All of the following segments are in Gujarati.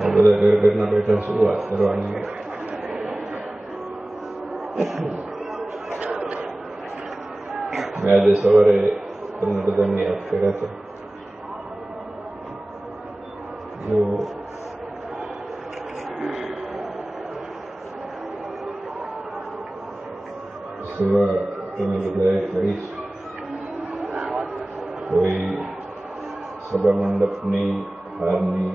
બધા ઘરના બેઠા શું વાત કરવાની. મેં આજે સવારે તમને બધાને યાદ કર્યા હતા. જો સેવા તમે બધાએ કરી છે, કોઈ સભા મંડપની, હારની,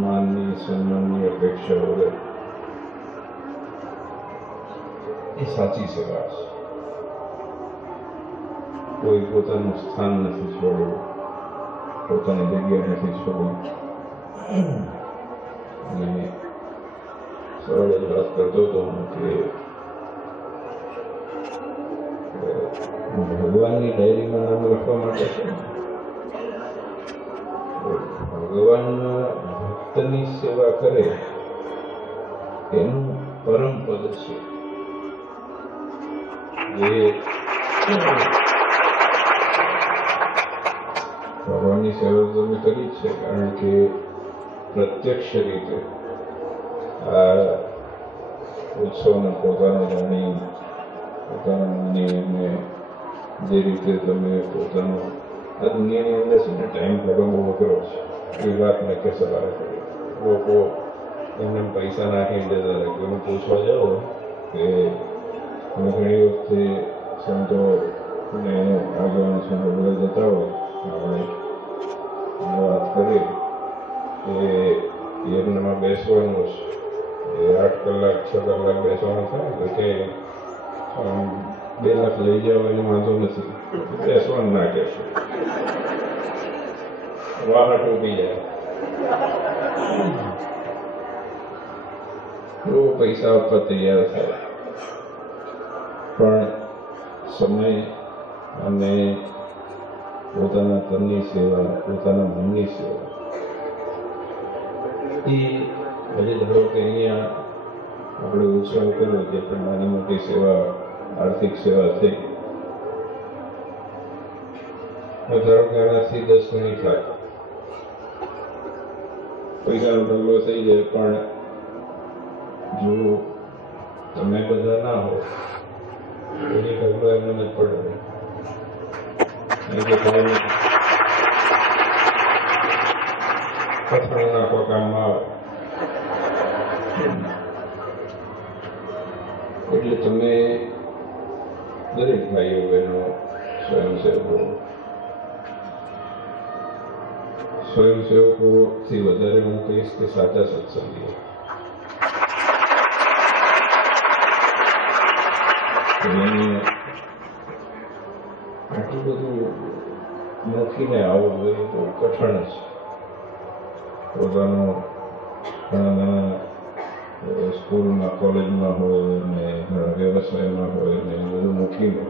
માનની, સન્માનની અપેક્ષા વગર એ સાચી સેવા છે. કોઈ પોતાનું સ્થાન નથી છોડ્યું, પોતાની જગ્યા નથી છોડી. અને સવારે વાત કરતો હતો કે ભગવાનની ડાયરીમાં નામ લખવા માટે છે. ભગવાનના ભક્તની સેવા કરે એનું પરમ પદ છે. જે ભગવાનની સેવા તમે કરી છે, કારણ કે પ્રત્યક્ષ રીતે આ ઉત્સવને પોતાનો જાણી, પોતાના માની અને જે રીતે તમે પોતાનો આ દુનિયાની અંદર છે ને ટાઈમ કાઢો બહુ અઘરો છે. એ વાત મેં કે સવારે કરી. લોકો એમને પૈસા નાખીને જતા રહે. હું પૂછવા જાઉં કે અમે ઘણી વખતે સંતો ને આગળ સંતો બધા જતા હોય, આપણે વાત કરીએ કે યજ્ઞમાં બેસવાનું છે, એ 8 કલાક 6 કલાક બેસવાનું થાય તો કે 2 લાખ લઈ જાવ એને વાંધો નથી, બેસવાનું ના કહેશો, વાહટ ઉઠી જાય. બહુ પૈસા આપવા તૈયાર થાય, પણ સમય અને પોતાના તનની સેવા, પોતાના મનની સેવા એ હજી ધારો કે અહીંયા આપણે ઉત્સવ કર્યો જે પણ નાની મોટી સેવા, આર્થિક સેવા થઈ, ધારો કે આનાથી 10 ગણી થાય, પૈસાનો ઢગલો થઈ જાય. પણ જો તમે બધા ના હો એની ઢગલો એમને જ પડે. કથળ નાખવા કામમાં આવે. એટલે તમે દરેક ભાઈઓ બહેનો, સ્વયંસેવકોથી વધારે હું કહીશ કે સાચા સત્સંગીઓ. આટલું બધું મૂકીને આવવું એ બહુ કઠણ છે. પોતાનું ઘણા નાના સ્કૂલમાં, કોલેજમાં હોય ને ઘણા વ્યવસાયમાં હોય ને બધું મૂકીને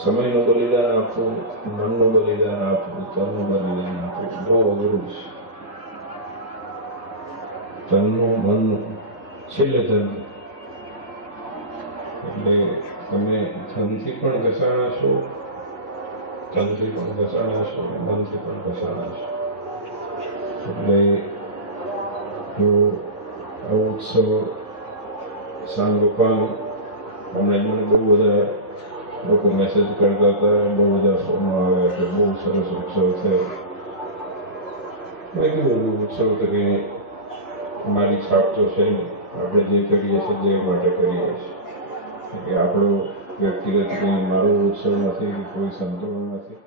સમયનું બલિદાન આપવું, મનનું બલિદાન આપવું, તનનું બલિદાન આપવું બહુ અઘરું છે. તનનું, મનનું, છેલ્લે ધન. એટલે તમે ધનથી પણ ઘસાણા છો, તનથી પણ ઘસાણા છો, મનથી પણ ઘસાણા છો. એટલે જો આ ઉત્સવ સાંગોપાંગ, હમણાં મને બહુ બધા લોકો મેસેજ કરતા હતા, બહુ બધા ફોનો આવ્યા કે બહુ સરસ ઉત્સવ થયો. મેં કીધું ઉત્સવ તો કંઈ અમારી છાપ તો છે નહીં, આપણે જે કરીએ છીએ જે માટે કરીએ છીએ. કે આપણો વ્યક્તિગત કંઈ મારો ઉત્સવ નથી, કોઈ સંતોનો નથી.